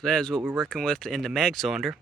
So that is what we're working with in the mag cylinder,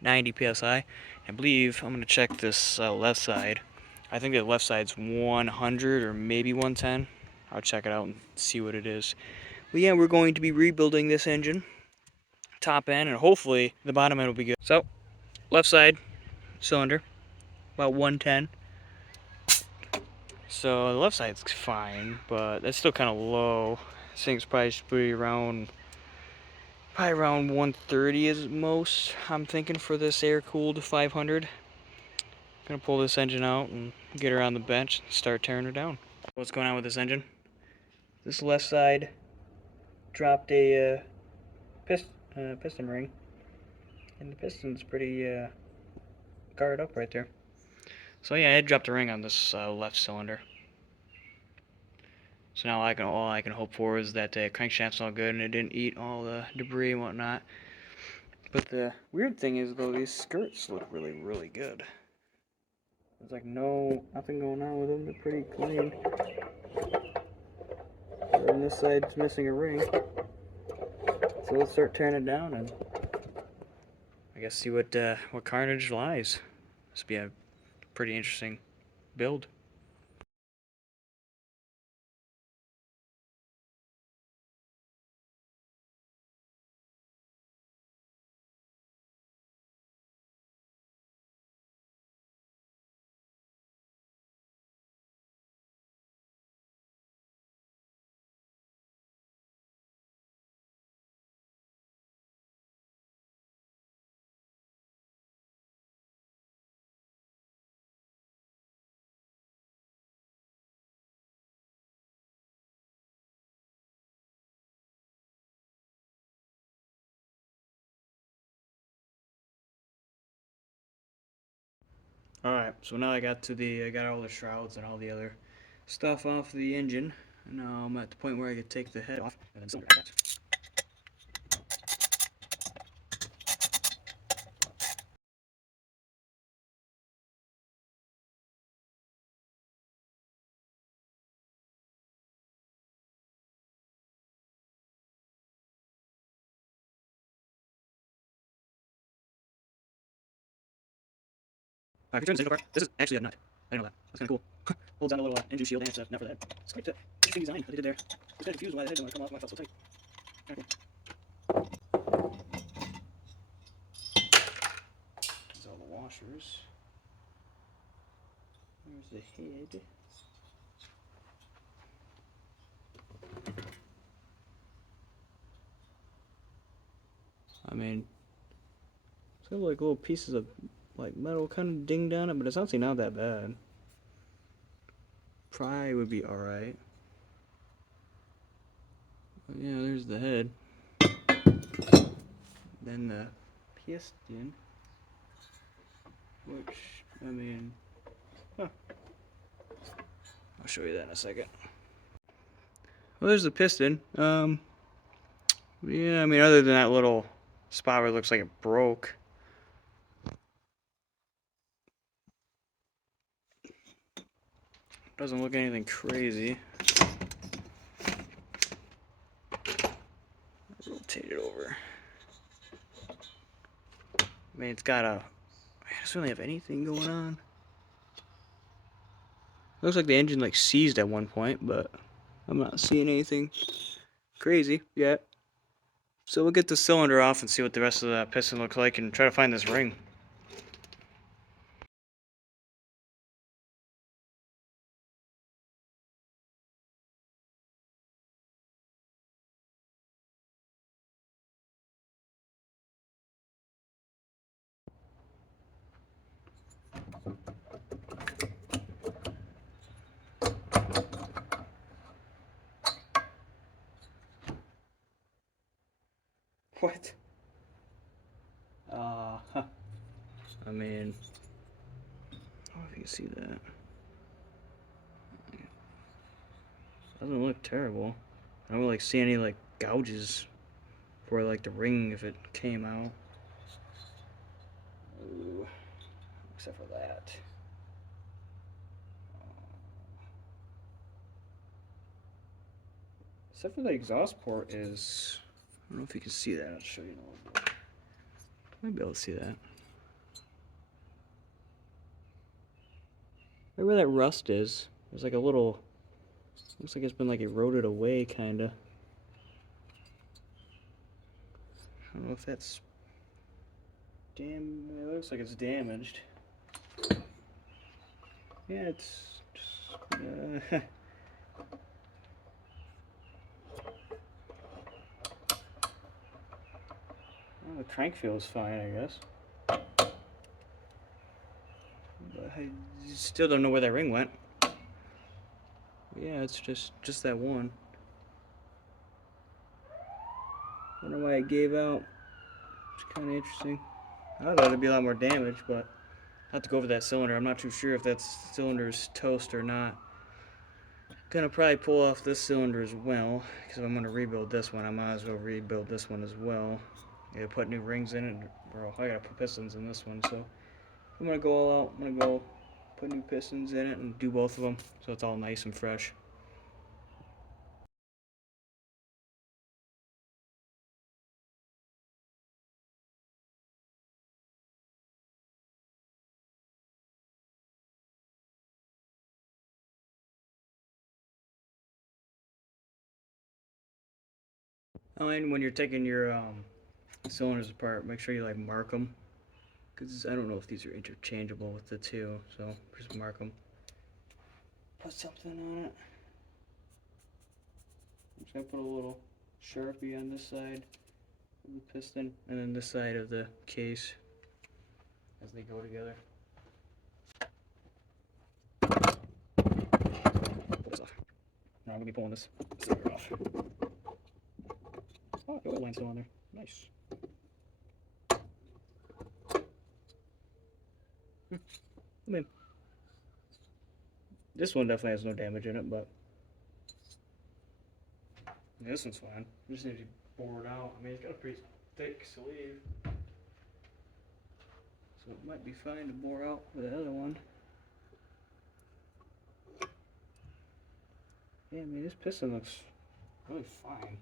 90 psi. I believe I'm going to check this left side. I think the left side's 100 or maybe 110. I'll check it out and see what it is. But yeah, we're going to be rebuilding this engine, top end, and hopefully the bottom end will be good. So, left side cylinder, about 110. So the left side's fine, but that's still kind of low. This thing's probably should be around 130 is most, I'm thinking, for this air-cooled 500. Gonna pull this engine out and get her on the bench and start tearing her down. What's going on with this engine? This left side dropped a piston ring, and the piston's pretty guarded up right there. So yeah, it dropped a ring on this left cylinder. So now all I can hope for is that the crankshaft's all good and it didn't eat all the debris and whatnot. But the weird thing is, though, these skirts look really, really good. There's like nothing going on with them. They're pretty clean. And this side's missing a ring. So let's start tearing it down and I guess see what carnage lies. This will be a pretty interesting build. Alright, so now I got all the shrouds and all the other stuff off the engine. And now I'm at the point where I could take the head off and then cylinder back. If you turn this engine apart, this is actually a nut. I didn't know that. That's kind of cool. Holds down a little engine shield and it's a nut for that. It's quite interesting design that they did there. I was kind of confused why the head didn't want to come off when I felt so tight. Kind of cool. These are all the washers. There's the head. I mean, it's got like little pieces of like metal kind of dinged on it, but it's honestly not that bad. Probably would be alright. Yeah, there's the head. Then the piston, which, I mean, huh. I'll show you that in a second. Well, there's the piston. Yeah, I mean, other than that little spot where it looks like it broke. Doesn't look anything crazy. Rotate it over. I mean, it doesn't really have anything going on. Looks like the engine like seized at one point, but I'm not seeing anything crazy yet. So we'll get the cylinder off and see what the rest of the piston looks like and try to find this ring. What? Huh. I mean, I don't know if you can see that. Doesn't look terrible. I don't like see any like gouges for like the ring if it came out. Ooh, except for that. Except for the exhaust port is don't know if you can see that. I'll show you in a little bit. Might be able to see that. Right where that rust is, there's like a little, looks like it's been like eroded away, kinda. I don't know if that's it looks like it's damaged. Yeah, it's just, well, the crank feels fine, I guess. But I still don't know where that ring went. Yeah, it's just that one. Wonder why it gave out. It's kind of interesting. I thought there'd be a lot more damage, but I have to go over that cylinder. I'm not too sure if that cylinder's toast or not. Gonna probably pull off this cylinder as well, because if I'm gonna rebuild this one, I might as well rebuild this one as well. I gotta put new rings in it, bro. I gotta put pistons in this one, so I'm gonna go all out. I'm gonna go put new pistons in it and do both of them, so it's all nice and fresh. Oh, and when you're taking your cylinders apart, make sure you like mark them, because I don't know if these are interchangeable with the two, so just mark them. Put something on it. I'm just gonna put a little Sharpie on this side of the piston and then this side of the case as they go together. Pull this off. Now I'm gonna be pulling this sticker off. Oh, the oil line's still on there. Nice. I mean, this one definitely has no damage in it, but this one's fine. Just needs to be bored out. I mean, it's got a pretty thick sleeve, so it might be fine to bore out with the other one. Yeah, I mean, this piston looks really fine.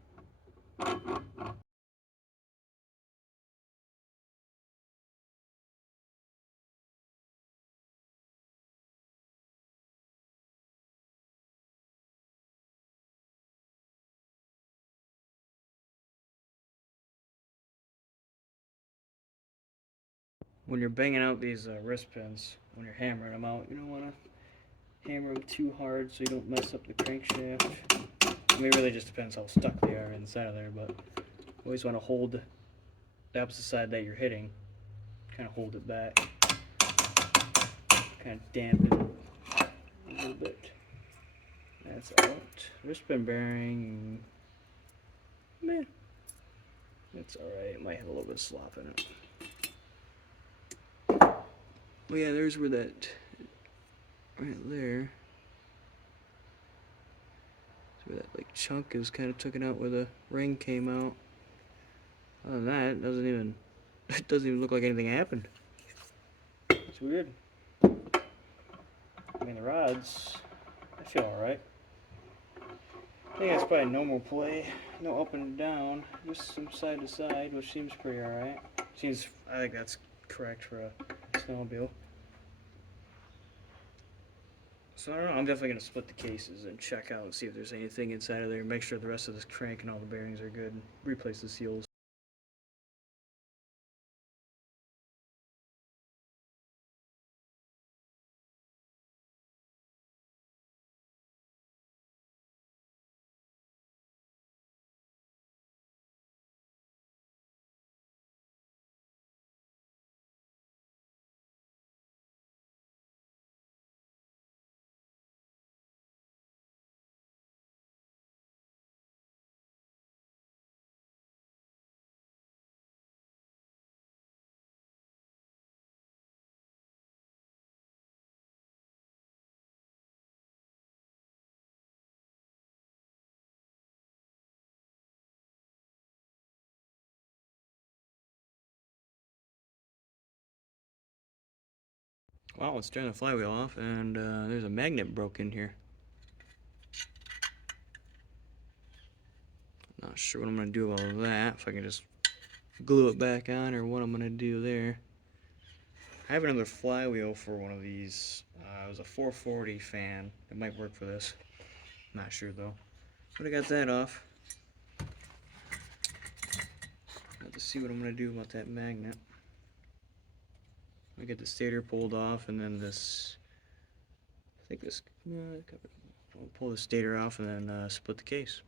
When you're banging out these wrist pins, when you're hammering them out, you don't want to hammer them too hard so you don't mess up the crankshaft. I mean, it really just depends how stuck they are inside of there, but you always want to hold the opposite side that you're hitting, kind of hold it back, kind of dampen a little bit. That's out. Wrist pin bearing, meh, it's alright. It might have a little bit of slop in it. Oh yeah, there's where that, right there, where that like chunk is kind of taken out where the ring came out. Other than that, it doesn't even look like anything happened. It's weird. I mean, the rods, I feel alright. I think that's probably normal play. No up and down, just some side to side, which seems pretty alright. I think that's correct for a snowmobile. So I don't know, I'm definitely going to split the cases and check out and see if there's anything inside of there. Make sure the rest of this crank and all the bearings are good and replace the seals. Wow, let's turn the flywheel off, and there's a magnet broke in here. Not sure what I'm going to do about that, if I can just glue it back on or what I'm going to do there. I have another flywheel for one of these. It was a 440 fan. It might work for this. Not sure though. But I got that off. Got to see what I'm going to do about that magnet. I get the stator pulled off, and then this, I think this, I'll pull the stator off and then split the case.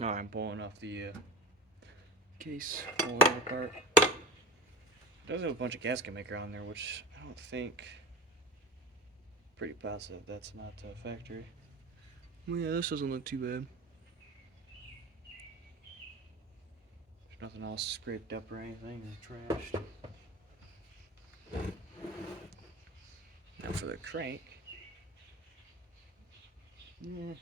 Alright, I'm pulling off the case, pulling it apart. It does have a bunch of gasket maker on there, which I don't think, pretty positive that's not factory. Well, yeah, this doesn't look too bad. There's nothing else scraped up or anything or trashed. Now for the crank. Yeah.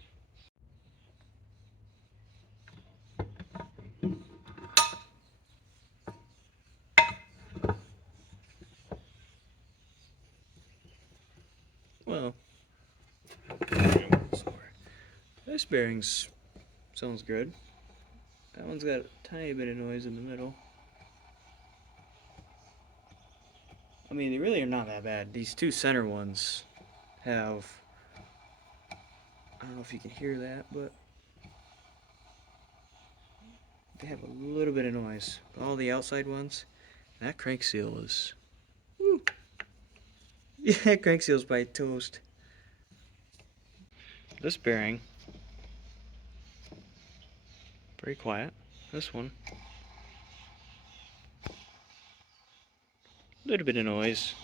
Well, this bearings sounds good. That one's got a tiny bit of noise in the middle. I mean, they really are not that bad. These two center ones have, I don't know if you can hear that, but they have a little bit of noise. All the outside ones, that crank seal is, woo. Yeah, that crank seal's by toast. This bearing, very quiet. This one, a little bit of noise.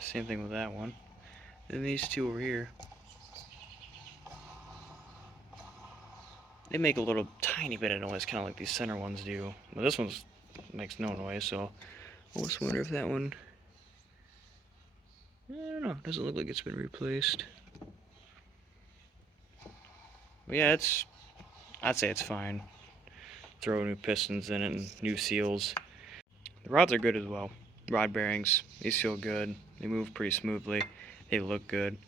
Same thing with that one. Then these two over here, they make a little tiny bit of noise, kind of like these center ones do. But this one makes no noise, so I just wonder if that one, I don't know, doesn't look like it's been replaced. But yeah, I'd say it's fine. Throw new pistons in it and new seals. The rods are good as well. Rod bearings, these feel good. They move pretty smoothly. They look good.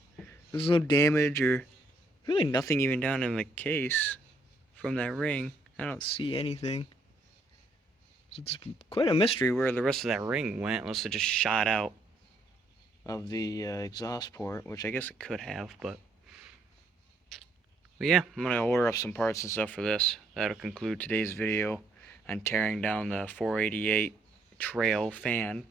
There's no damage or really nothing even down in the case from that ring. I don't see anything. So it's quite a mystery where the rest of that ring went, unless it just shot out of the exhaust port, which I guess it could have, but yeah, I'm going to order up some parts and stuff for this. That'll conclude today's video on tearing down the 488 Trail fan.